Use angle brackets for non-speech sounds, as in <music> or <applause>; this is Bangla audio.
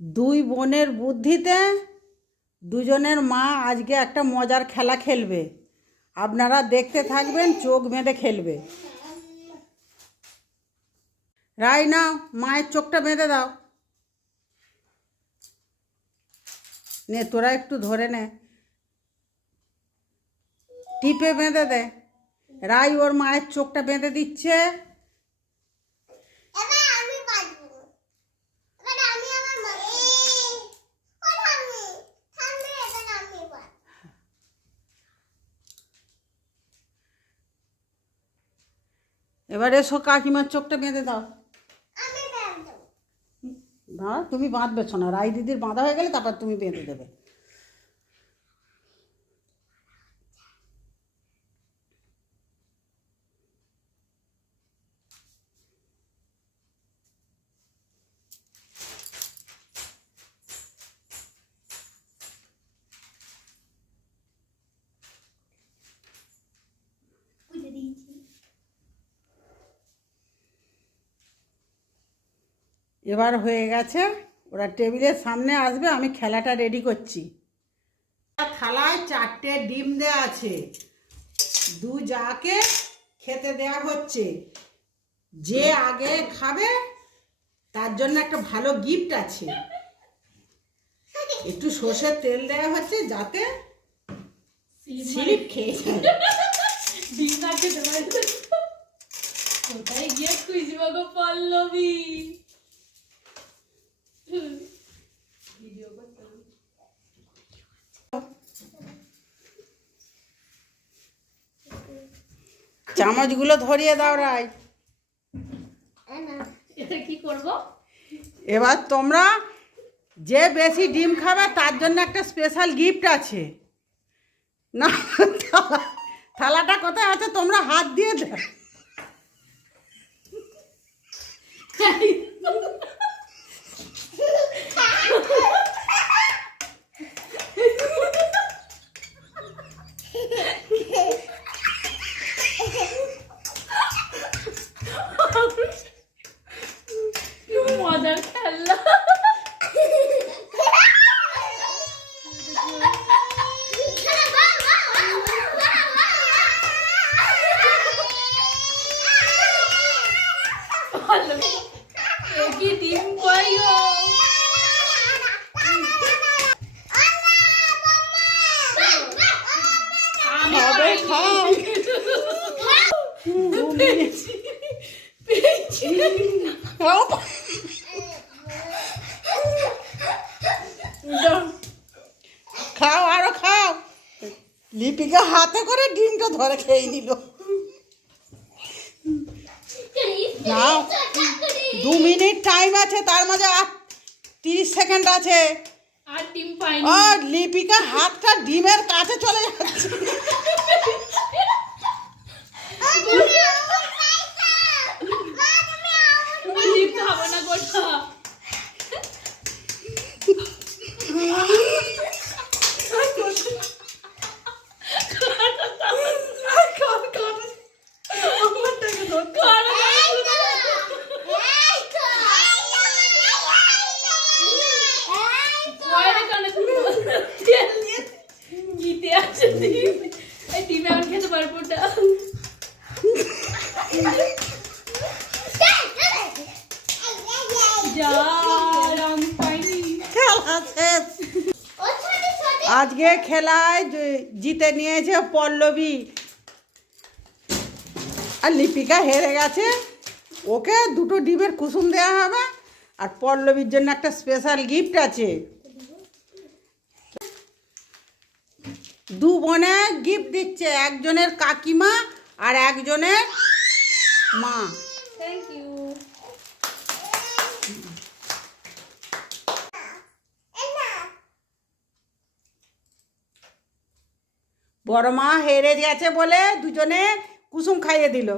দুই বোনের বুদ্ধিতে দুজনের মা আজকে একটা মজার খেলা খেলবে। আপনারা দেখতে থাকবেন, চোখ বেঁধে খেলবে। রাই নাও মায়ের চোখটা বেঁধে দাও। নে, তোরা একটু ধরে নে। টিপে বেঁধে দে। রাই ওর মায়ের চোখটা বেঁধে দিচ্ছে এবার আমি বাজবো এবার আমি আমার মা ও থামবে থামবে এবার আমি বাজবো এবার এসো কাকিমার চোখটা বেঁধে দাও। না তুমি বাঁধবেছো না রায় দিদির বাঁধা হয়ে গেলে তারপর তুমি বেঁধে দেবে। এবার হয়ে গেছে ওরা টেবিলের সামনে আসবে আমি খেলাটা রেডি করছি। থালায় চারটে ডিম দেওয়া আছে। দু জাকে খেতে দেওয়া হচ্ছে। যে আগে খাবে তার জন্য একটা ভালো গিফট আছে। একটু সর্ষের তেল দেওয়া হচ্ছে যাতে স্লিপ খেয়ে যায়। ডিমাকে দেওয়া কোথায় গিয়ে খুঁজবো গো পল্লবী? চামচগুলো ধরিয়ে দাও রাই কি করব? এবার তোমরা যে বেশি ডিম খাবে তার জন্য একটা স্পেশাল গিফট আছে। না থালাটা কোথায় আছে তোমরা হাত দিয়ে দাও <laughs> এ কি ডিম পাইও আমি খাও। পেয়েছি পেয়েছি। খাও। খাও আরও খাও। লিপিকা হাতে করে ডিমটা ধরে খেয়ে নিল। নাও দু মিনিট টাইম আছে তার মাঝে আর তিরিশ সেকেন্ড আছে। আর লিপিকা হাতটা ডিমের কাছে চলে যাচ্ছে। <laughs> আজকে খেলায় জিতে নিয়েছে পল্লবী। আর লিপিকা হেরে গেছে। ওকে দুটো ডিমের কুসুম দেওয়া হবে। আর পল্লবীর জন্য একটা স্পেশাল গিফট আছে। দু বোনে গিফট দিচ্ছে একজনের কাকিমা আর একজনের মা। থ্যাংক ইউ বড় মা হেরে গেছে বলে দুজনে কুসুম খাইয়ে দিল।